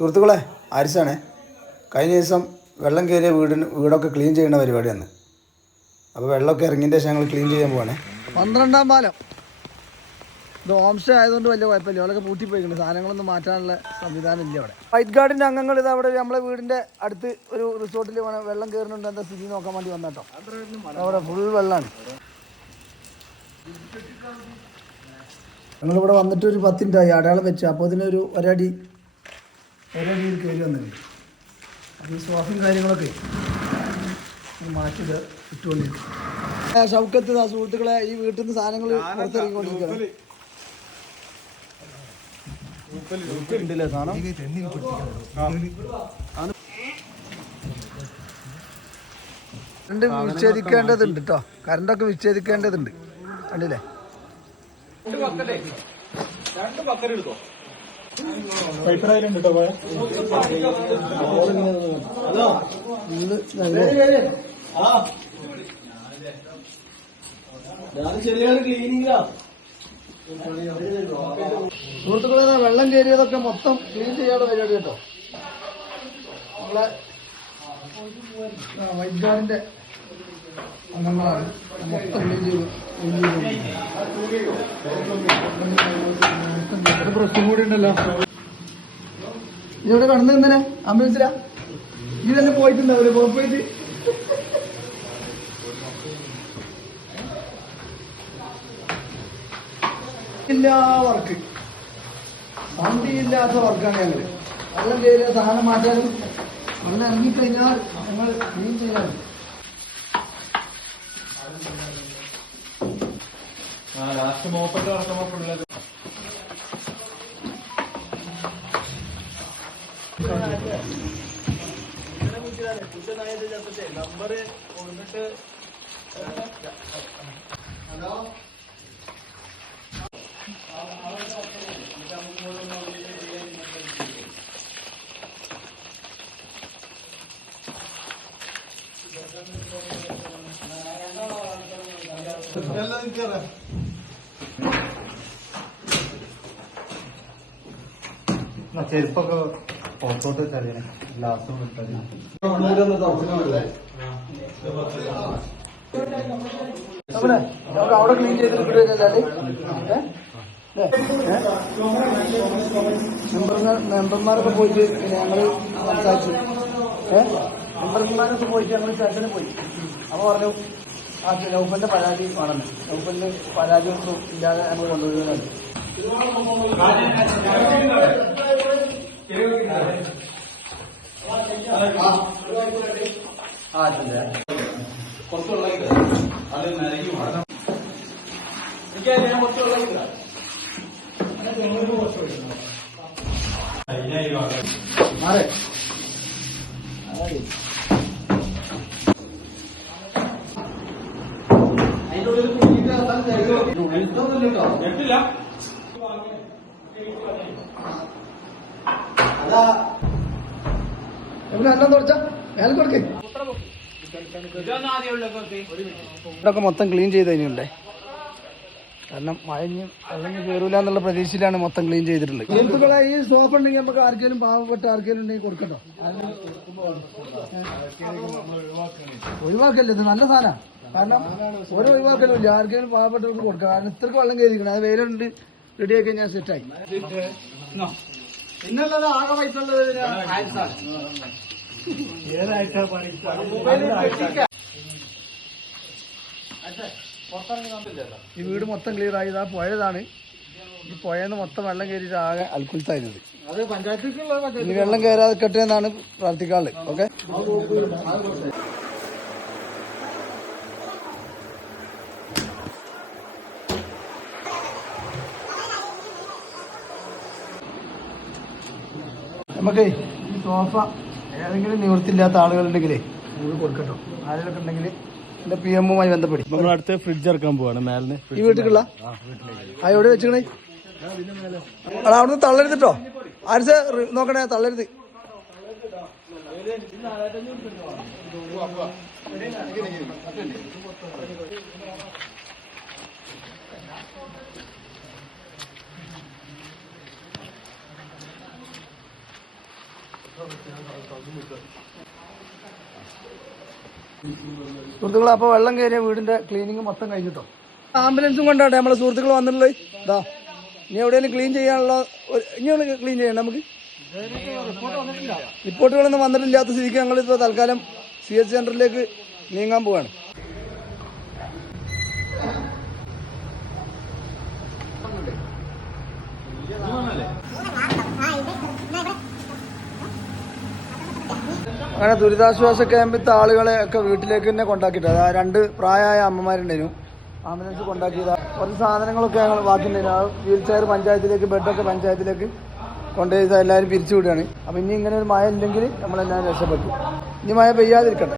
സുഹൃത്തുക്കളെ, ആരിസാണേ. കഴിഞ്ഞ ദിവസം വെള്ളം കയറിയ വീടൊക്കെ ക്ലീൻ ചെയ്യുന്ന പരിപാടിയാണ്. അപ്പോൾ വെള്ളമൊക്കെ ഇറങ്ങിയതിൻ്റെ ശേഷം ഞങ്ങൾ ക്ലീൻ ചെയ്യാൻ പോവാണേ. 12ാം പാലം ഇത് ഹോം സ്റ്റേ ആയതുകൊണ്ട് വലിയ കുഴപ്പമില്ല. അവളൊക്കെ പൂട്ടിപ്പോയിട്ടുണ്ട്. സാധനങ്ങളൊന്നും മാറ്റാനുള്ള സംവിധാനം ഇല്ല അവിടെ. വൈറ്റ് ഗാർഡിൻ്റെ അംഗങ്ങൾ ഇത് അവിടെ നമ്മളെ വീടിൻ്റെ അടുത്ത് ഒരു റിസോർട്ടിൽ വെള്ളം കയറുന്നുണ്ട് എന്താ സ്ഥിതി നോക്കാൻ വേണ്ടി വന്നേട്ടോ. അവിടെ ഫുൾ വെള്ളമാണ്. ഞങ്ങളിവിടെ വന്നിട്ട് ഒരു 10 മിനിറ്റായി. അടയാളം വെച്ച് അപ്പോൾ ഇതിനൊരു ഒരടിയിൽ കയറി വന്നിട്ടുണ്ട്. അപ്പോൾ ഈ സോഫയും കാര്യങ്ങളൊക്കെ മാറ്റിയിട്ട് ഇട്ടുകൊണ്ടിരിക്കും. ഷൗക്കത്ത് സുഹൃത്തുക്കളെ ഈ വീട്ടിൽ നിന്ന് സാധനങ്ങൾ പുറത്തിറങ്ങിക്കൊണ്ടിരിക്കുകയാണ്. ഉണ്ടല്ലേ സാധനം കറണ്ട് വിച്ഛേദിക്കേണ്ടതുണ്ട് കേട്ടോ. കറണ്ടൊക്കെ വിച്ഛേദിക്കേണ്ടതുണ്ട്. കണ്ടില്ലേ? സുഹൃത്തുക്കളെ, വെള്ളം കയറിയതൊക്കെ മൊത്തം ക്ലീൻ ചെയ്യാതെ പരിപാടി കേട്ടോ. നമ്മളെ വൈറ്റ് ഗാർഡിന്റെ അംഗങ്ങളാണ് മൊത്തം ക്ലീൻ ചെയ്തു. പ്രശ്നം കൂടി ഉണ്ടല്ലോ. ഇതെവിടെ കടന്നു തന്നെ ആംബുലൻസിലാ? ഈ തന്നെ പോയിട്ടുണ്ടാവില്ലേ? പോയിട്ട് വർക്ക് വണ്ടിയില്ലാത്ത വർക്കാണ് ഞങ്ങൾ. വെള്ളം കയറിയ സാധനം മാറ്റാനും വെള്ളം ഇറങ്ങിക്കഴിഞ്ഞാൽ ഞങ്ങൾ ക്ലീൻ ചെയ്യാനും. നമ്പർ കൊടുത്തിട്ട് ഹലോ ചെരുപ്പൊക്കെ പുറത്തോട്ട് കളിയണം. ലാസ്റ്റ് അവിടെ ക്ലീൻ ചെയ്ത് മെമ്പർമാരൊക്കെ പോയിട്ട് ഞങ്ങൾ സംസാരിച്ചു. മെമ്പർമാരൊക്കെ പോയിട്ട് ഞങ്ങൾ സ്റ്റേഷനിൽ പോയി. അപ്പോൾ പറഞ്ഞു ആ നൗഫലിന്റെ പരാതി ആണെന്ന്. നൗഫലിന് പരാതി ഒന്നും ഇല്ലാതെ ഞങ്ങൾ കൊണ്ടുവരുന്നതാണ്. ഇതൊക്കെ മൊത്തം ക്ലീൻ ചെയ്ത് കഴിഞ്ഞുണ്ടേ. കാരണം മഴഞ്ഞ് വെള്ളം കയറൂല എന്നുള്ള പ്രതീക്ഷയിലാണ് മൊത്തം ക്ലീൻ ചെയ്തിട്ടുള്ളത്. സുഹൃത്തുക്കളെ, ഈ സോപ്പ് ഉണ്ടെങ്കിൽ നമുക്ക് ആർക്കെങ്കിലും പാവപ്പെട്ട ആർക്കെങ്കിലും ഉണ്ടെങ്കിൽ കൊടുക്കട്ടോ. ഒഴിവാക്കല്ലേ, ഇത് നല്ല സാധനം. കാരണം ഓരോ ഒഴിവാക്കലും ഇല്ല. ആർക്കെങ്കിലും പാവപ്പെട്ടവർക്ക് കൊടുക്കാം. കാരണം ഇത്രക്ക് വെള്ളം കയറിയിരിക്കണം. അത് വെയിലുണ്ട് റെഡിയാക്കി ഞാൻ സെറ്റായി. പിന്നുള്ളത് ആകെ പൈസ ഉള്ളത് ഈ വീട് മൊത്തം ക്ലിയർ ആയി. ഇതാ പുഴയതാണ്. ഈ പുഴന്ന് മൊത്തം വെള്ളം കയറിയിട്ട് ആകെ അൽക്കുലത്തായിരുന്നത്. ഇനി വെള്ളം കയറാതെ കെട്ടെ എന്നാണ് പ്രാർത്ഥിക്കാറുള്ളത്. ഓക്കെ, നമുക്കേ ഈ സോഫ ഏതെങ്കിലും നിവൃത്തിയില്ലാത്ത ആളുകളുണ്ടെങ്കിലേ നമുക്ക് കൊടുക്കട്ടോ. ആരെങ്കിലൊക്കെ ഉണ്ടെങ്കിൽ എന്റെ PM-മായി ബന്ധപ്പെടി. നമ്മൾ അടുത്ത് ഫ്രിഡ്ജ് ഇറക്കാൻ പോവാണ് മേലിന്. ഈ വീട്ടിലുള്ള എവിടെ വെച്ചിക്കണേ? അവിടുന്ന് തള്ളരുതിട്ടോ. ആരിച്ച നോക്കണേ, തള്ളരുത്. സുഹൃത്തുക്കളെ, അപ്പോൾ വെള്ളം കയറിയ വീടിന്റെ ക്ലീനിങ് മൊത്തം കഴിഞ്ഞിട്ടോ. ആംബുലൻസും കൊണ്ടാട്ടെ നമ്മളെ സുഹൃത്തുക്കൾ വന്നിട്ടുള്ളത്. ഇതാ ഇനി എവിടെയെങ്കിലും ക്ലീൻ ചെയ്യാനുള്ള ഇനി ക്ലീൻ ചെയ്യണം നമുക്ക്. റിപ്പോർട്ടുകളൊന്നും വന്നിട്ടില്ലാത്ത സ്ഥിതിക്ക് ഞങ്ങളിപ്പോൾ തൽക്കാലം CH സെന്ററിലേക്ക് നീങ്ങാൻ പോവാണ്. അങ്ങനെ ദുരിതാശ്വാസ ക്യാമ്പിലത്തെ ആളുകളെ ഒക്കെ വീട്ടിലേക്ക് തന്നെ കൊണ്ടാക്കിയിട്ട്, അതായത് 2 പ്രായമായ അമ്മമാരുണ്ടായിരുന്നു. ആംബുലൻസ് കൊണ്ടാക്കിയത് കുറച്ച് സാധനങ്ങളൊക്കെ ഞങ്ങൾ ബാക്കിയുണ്ടായിരുന്നു. ആ വീൽ ചെയർ പഞ്ചായത്തിലേക്ക്, ബെഡൊക്കെ പഞ്ചായത്തിലേക്ക് കൊണ്ടുപോയി എല്ലാവരും പിരിച്ചു വിടുകയാണ്. അപ്പം ഇനി ഇങ്ങനെ ഒരു മഴ ഇല്ലെങ്കിൽ നമ്മളെല്ലാവരും രക്ഷപ്പെട്ടു. ഇനി മഴ പെയ്യാതിരിക്കട്ടെ.